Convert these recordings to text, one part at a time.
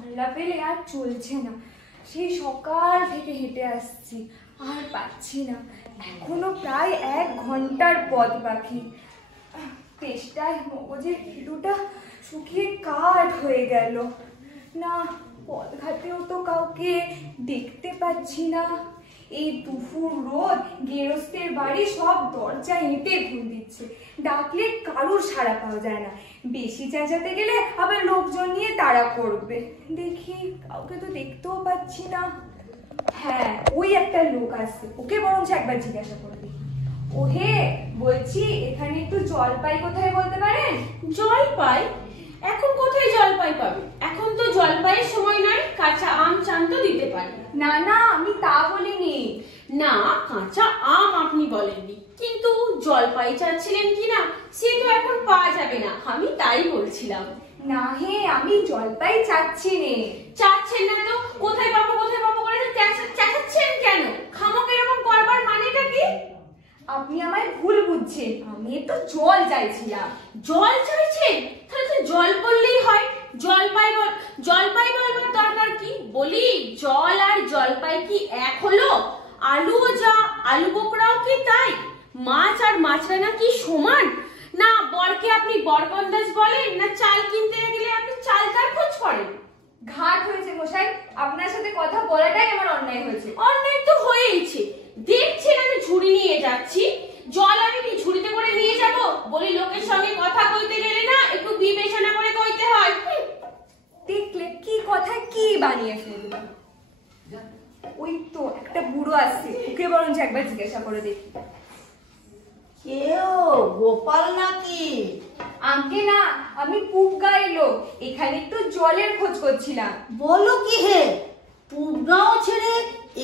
জল না পেলে আর চলছে না। সেই সকাল থেকে হেঁটে আসছি, আর পাচ্ছি না। এখনো প্রায় 1 ঘন্টার পথ বাকি। তেষ্টায় মগজের হিড়ুটা শুকিয়ে কাঠ হয়ে গেল। না, পথঘাটেও তো কাউকে দেখতে পাচ্ছি না। এই দুপুর রোদ, গেরস্তের বাড়ি সব দরজা এঁটে ঘুম দিচ্ছে। ডাকলে কারোর সাড়া পাওয়া যায় না। বেশি চেঁচাতে গেলে আবার লোকজন নিয়ে তাড়া করবে। দেখি, কাউকে তো দেখতেও পাচ্ছি না। হ্যাঁ, ওই একটা লোক আসছে, ওকে বরঞ্চ একবার জিজ্ঞাসা করে দেখি। ওহে, বলছি এখানে একটু জলপাই কোথায় বলতে পারেন? জলপাই? এখন কোথায় জলপাই পাবে? এখন তো জলপাইয়ের সময় নয়, কাঁচা আম চান তো দিতে পারি। না না, আমি তা বলিনি। না, কাঁচা আম আপনি বলেননি, কিন্তু জলপাই চাচ্ছিলেন কিনা সে তো এখন পাওয়া যাবে না, আমি তাই বলছিলাম। না হে, আমি জলপাই চাচ্ছি নে। চাচ্ছেন না তো কোথায় পাবো কোথায় পাবো করে চাচ্ছেন কেন? খামক এরকম করবার মানেটা কি? আপনি আমায় ভুল বুঝছেন, আমি একটু জল চাইছিলাম। জল চাইছেন? তাহলে তো জল বললেই হয়। জলপাই বলবার দরকার কি? বলি, জল আর জলপাই কি এক হলো? আলুও যা, আলু বোকরাও কি তাই? মাছ আর মাছরাঙা কি সমান? না বরকে আপনি বরকন্দাজ বলেন, না চাল কিনতে গেলে আপনি চালটার খোঁজ করেন? ঘাট হয়েছে মশাই, আপনার সাথে কথা বলাটাই আমার অন্যায় হয়েছে। অন্যায় তো হয়েইছে। দেখছেন আমি ঝুড়ি নিয়ে যাচ্ছি, জল আমি কি ঝুড়িতে করে নিয়ে যাব? বলি, লোকের সঙ্গে কথা কইতে গেলে না একটু বিবেচনা করে কইতে হয়। দেখলে কি কথা কি বানিয়ে ফেললাম। ওই তো একটা বুড়ো আসছে, ওকে বরঞ্চ একবার জিজ্ঞাসা করে দেখি। কেও গোপাল নাকি? আগে না, আমি পুব গাঁয়ের লোক, এখানে একটু জলের খোঁজ করছিলাম। বলো কি হে, পুবগাঁও ছেড়ে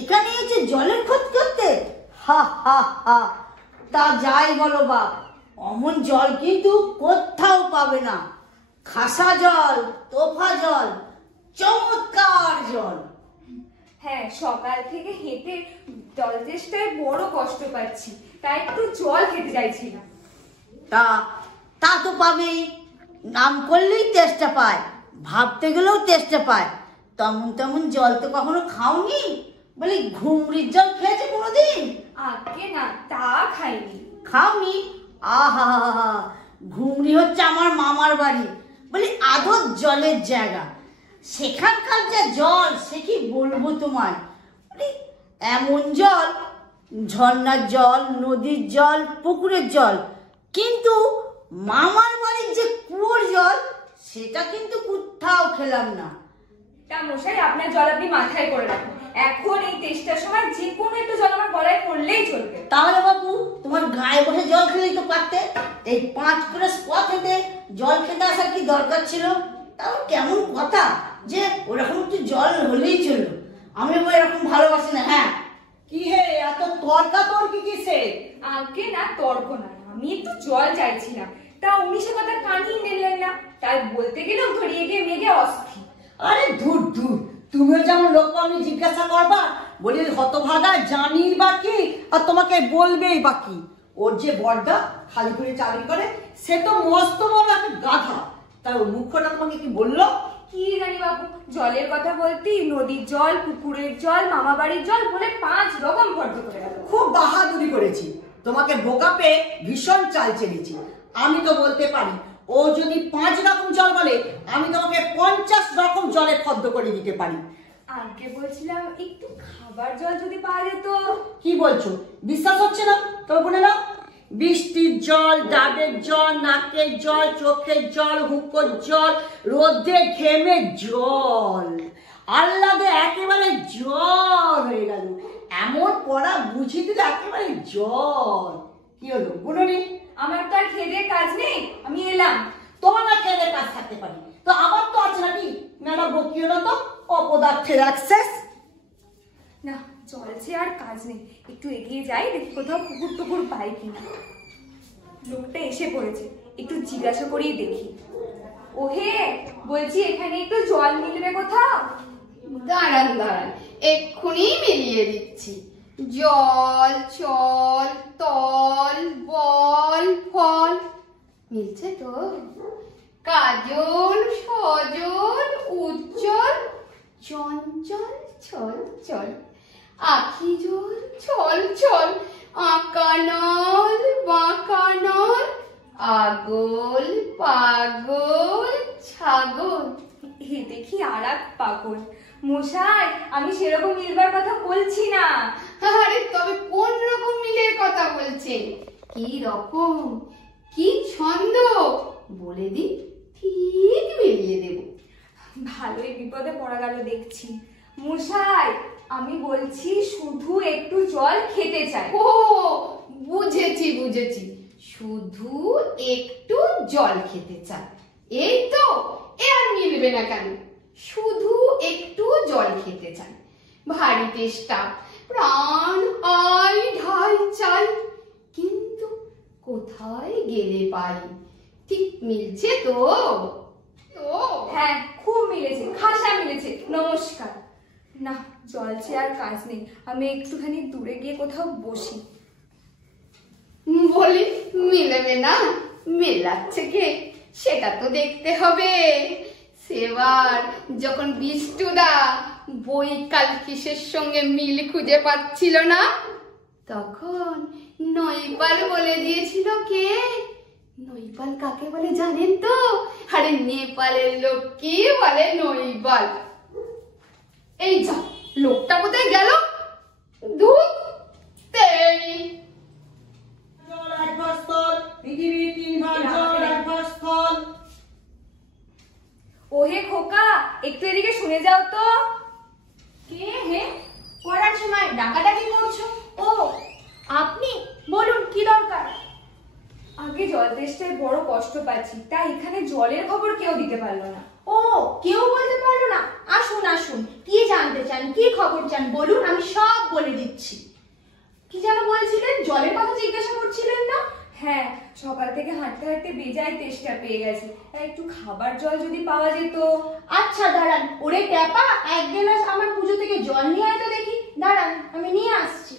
এখানে এসে জলের খোঁজ করতে? হা হা হা। তা যাই বলো বা, অমন জল কিন্তু কোথাও পাবে না। খাসা জল, তোফা জল, চমৎকার জল। হ্যাঁ, সকাল থেকে হেঁটে জল তেষ্টায় বড় কষ্ট পাচ্ছি, তাই একটু জল খেতে চাইছিলাম। তা তা তো পাবেই, নাম করলেই তেষ্টা পায়, ভাবতে গেলেও তেষ্টা পায়। তেমন তেমন জল তো কখনো খাওনি? বলি, ঘুমরির জল খেয়েছে কোনোদিন? আগে না, তা খাইনি। খাওনি? আহা, ঘুমরি হচ্ছে আমার মামার বাড়ি, বলি আদর জলের জায়গা। সেখানকার যা জল সে কি বলবো তোমায়। বলি, এমন জল, ঝর্ণার জল, নদীর জল, পুকুরের জল, কিন্তু মামার বাড়ির যে কুয়োর জল সেটা কিন্তু কোথাও খেলাম না। তা মশাই, আপনার জল আপনি মাথায় করে রাখুন। এখন এই তেষ্টার সময় যে কোনো একটু জল আমার গলায় পড়লেই চলবে। তাহলে বাবু, তোমার গায়ে বসে জল খেলেই তো পারতে। এই 5 ক্রোশ পথ হেঁটে জল খেতে আসার কি দরকার ছিল? তাও কেমন কথা যে ওরকম একটু জল হলেই চলো। আমি এরকম ভালোবাসি না। হ্যাঁ, কি হে, এত তর্কাতর্কি কিসে? আগে না, তর্ক না, আমি একটু জল চাইছিলাম। তা উনি সে কথা কানই নিলেন না, তাই বলতে গেলেও ধরিয়ে গিয়ে মেঘে অস্থির। আরে ধুর ধুর, তুমিও যেমন লোক আমি জিজ্ঞাসা করবা, বলি হতভাগা জানি বাকি আর তোমাকে বলবেই বাকি। ওর যে বড়দা খালি করে চাকরি করে, সে তো মস্ত বড় একটা গাধা। তার মুখ্যটা তোমাকে কি বললো? কি জানি বাবু, জলের কথা বলতেই নদীর জল, পুকুরের জল, মামা বাড়ির জল বলে 5 রকম ফর্দ করে গেল। খুব বাহাদুরি করেছি, তোমাকে বোকা পেয়ে ভীষণ চাল চেলেছি। আমি তো বলতে পারি, ও যদি 5 রকম জল বলে, আমি তোমাকে 50 রকম জলের ফর্দ করে দিতে পারি। আগে বলছিলাম একটু খাবার জল যদি পাওয়া যেত। কি বলছো, বিশ্বাস হচ্ছে না? তবে বলে নাও, বৃষ্টির জল, ডাবের জল, নাকের জল, চোখের জল, হুঁকোর জল, রোদে ঘেমে জল, আহ্লাদে একেবারে জল হয়ে গেল। এমন পড়া বুঝিয়ে দিলে একেবারে জল। কি হলো গুণনি? আমার তো আর খেয়ে কাজ নেই, আমি এলাম। তোমার না খেয়ে কাজ থাকতে পারি, তো আমার তো আছে নাকি? মেলা বকিও না তো, অপদার্থের অ্যাক্সেস। না, চলছে আর কাজ নেই, একটু এগিয়ে যাই, দেখি কোথাও পুকুর টুকুর পাই কিনা। লোকটা এসে পড়েছে, একটু জিজ্ঞাসা করেই দেখি। ওহে, বলছি এখানে একটু জল মিলবে কোথাও? দাঁড়ান দাঁড়ান, এক্ষুনি মিলিয়ে দিচ্ছি। জল, চল, তল, বল, ফল মিলছে তো? কাজল, সজল, উজ্জ্বল, চল, আখি জল ছল ছল, আঁকা নল বাঁকা নল, আগল পাগল ছাগল। এ দেখি আর এক পাগল। মশাই, আমি সেরকম মিলবার কথা বলছি না। আরে তবে কোন রকম মিলের কথা বলছেন? কি রকম, কি ছন্দ বলে দিন, ঠিক মিলিয়ে দেব। ভালোই বিপদে পড়া গেল দেখছি। মশাই, আমি বলছি শুধু একটু জল খেতে চাই। ও বুঝেছি বুঝেছি, শুধু একটু জল খেতে চান, এই তো। এ আর মিলবে না কেন? শুধু একটু জল খেতে চান, ভারী তেষ্টা, প্রাণ আই ঢাই চাই, কিন্তু কোথায় গেলে পাই? ঠিক মিলছে তো? তো হ্যাঁ, খুব মিলেছে, খাসা মিলেছে। নমস্কার। না, জল চেয়ে আর কাজ নেই, আমি একটুখানি দূরে গিয়ে কোথাও বসি। বলি মিলবে না, মেলাচ্ছে কে সেটা তো দেখতে হবে। সেবার যখন বিষ্টুদা বই কালকিসের সঙ্গে মিল খুঁজে পাচ্ছিল না, তখন নৈপাল বলে দিয়েছিল কে? নৈপাল কাকে বলে জানেন তো? আরে নেপালের লোক কি বলে নৈপাল। এই যা, লোকটা কোথায় গেল? দুধ তেরি। জল এক ভাগ স্থল, পৃথিবীর 3 ভাগ জল 1 ভাগ স্থল। ওহে খোকা, একটু এদিকে শুনে যাও তো। কে হে? পড়ার সময় ডাকাডাকি করছো? ও আপনি, বলুন কি দরকার? আগে জল তেষ্টায় বড় কষ্ট পাচ্ছি, তাই এখানে জলের খবর কেউ দিতে পারলো না। ও কেউ বলতে পারলো না? আসুন আসুন, কি জানতে চান, কি খবর চান বলুন, আমি সব বলে দিচ্ছি। কি যেন বলছিলেন, জলের কথা জিজ্ঞাসা করছিলেন না? হ্যাঁ, সকাল থেকে হাঁটতে হাঁটতে বেজায় তেষ্টা পেয়ে গেছে, তাই একটু খাবার জল যদি পাওয়া যেত। আচ্ছা দাঁড়ান, ওরে ট্যাপা, 1 গ্লাস আমার পুজো থেকে জল নিয়ে আয় তো দেখি। দাঁড়ান, আমি নিয়ে আসছি।